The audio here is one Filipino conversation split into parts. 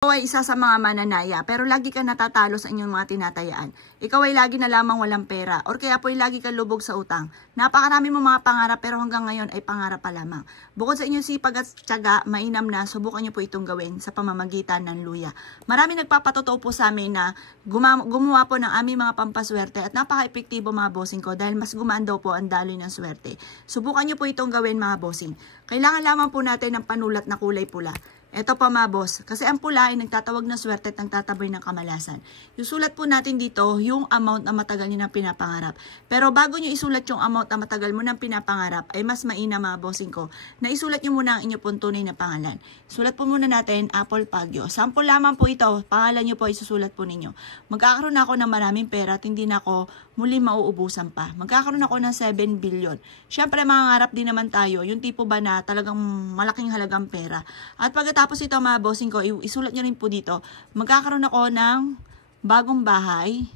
Ikaw ay isa sa mga mananaya, pero lagi ka natatalo sa inyong mga tinatayaan. Ikaw ay lagi na lamang walang pera, or kaya po ay lagi ka lubog sa utang. Napakarami mo mga pangarap, pero hanggang ngayon ay pangarap pa lamang. Bukod sa inyong sipag at tiyaga, mainam na, subukan niyo po itong gawin sa pamamagitan ng luya. Marami nagpapatotoo po sa amin na gumawa po ng aming mga pampaswerte at napaka-epektibo mga bossing ko dahil mas gumaan daw po ang daloy ng swerte. Subukan niyo po itong gawin mga bossing. Kailangan lamang po natin ng panulat na kulay pula. Ito pa mga boss, kasi ang pula ay nagtatawag ng swerte at nagtataboy ng kamalasan. Isulat po natin dito yung amount na matagal nyo nang pinapangarap. Pero bago nyo isulat yung amount na matagal mo nang pinapangarap, ay mas mainam mga bossing ko, na isulat nyo muna ang inyong pong tunay na pangalan. Sulat po muna natin, Apple Pagyo. Sample lamang po ito, pangalan nyo po ay susulat po ninyo. Magkakaroon ako ng maraming pera at hindi na ako muli mauubusan pa. Magkakaroon ako ng 7 billion. Siyempre mangangarap din naman tayo, yung tipo ba na talagang malaking halagang pera. At pagkatapos ito mga bossing ko, isulat nyo rin po dito, magkakaroon ako ng bagong bahay.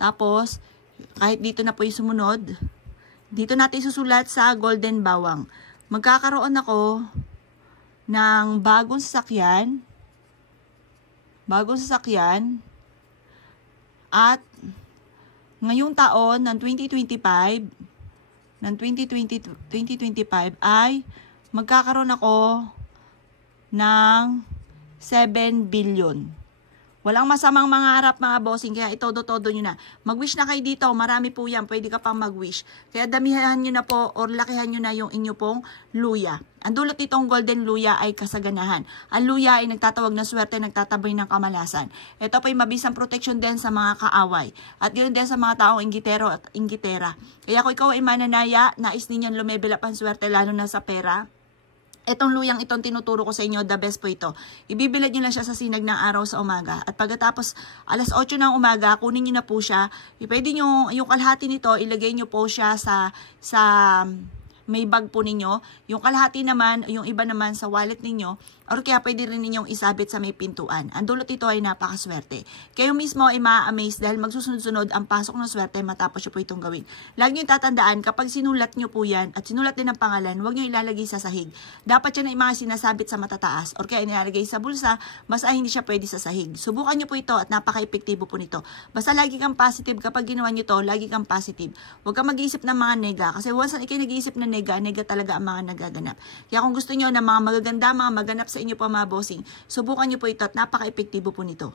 Tapos, kahit dito na po yung sumunod, dito natin susulat sa golden bawang. Magkakaroon ako ng bagong sasakyan, at ngayong taon ng 2025 ay magkakaroon ako ng 7 billion. Walang masamang mangarap mga bossing, kaya itodo-todo nyo na. Mag-wish na kayo dito, marami po yan, pwede ka pang mag-wish. Kaya damihan nyo na po or lakihan nyo na yung inyo pong luya. Ang dulot nitong golden luya ay kasaganahan. Ang luya ay nagtatawag ng swerte, nagtataboy ng kamalasan. Ito po ay mabisang protection din sa mga kaaway. At ganoon din sa mga taong inggitero at inggitera. Kaya kung ikaw ay mananaya, nais ninyong lumebel up ang swerte lalo na sa pera, etong luyang itong tinuturo ko sa inyo, the best po ito. Ibibilad nyo lang siya sa sinag ng araw sa umaga. At pagkatapos, alas 8 ng umaga, kunin nyo na po siya. Pwede nyo, yung kalahati nito, ilagay nyo po siya sa may bag po ninyo. Yung kalahati naman, yung iba naman sa wallet ninyo, or kaya pwede rin ninyong isabit sa may pintuan. Ang dulot ito ay napakaswerte. Kayo mismo ay ma-amaze dahil magsusunod-sunod ang pasok ng swerte matapos nyo po itong gawin. Lagi nyo tatandaan, kapag sinulat nyo po yan at sinulat din ang pangalan, huwag nyo ilalagay sa sahig. Dapat yan ay mga sinasabit sa matataas or kaya nilalagay sa bulsa, basta hindi siya pwede sa sahig. Subukan nyo po ito at napaka-epektibo po nito. Basta lagi kang positive kapag ginawa nyo to, lagi kang positive. Huwag kang mag-iisip ng mga nega kasi once ikay nag-iisip ng nega talaga ang mga nagaganap. Kaya kung gusto nyo ng mga magaganda, mga maganap sa inyo po mga bossing, subukan nyo po ito at napaka-epektibo po nito.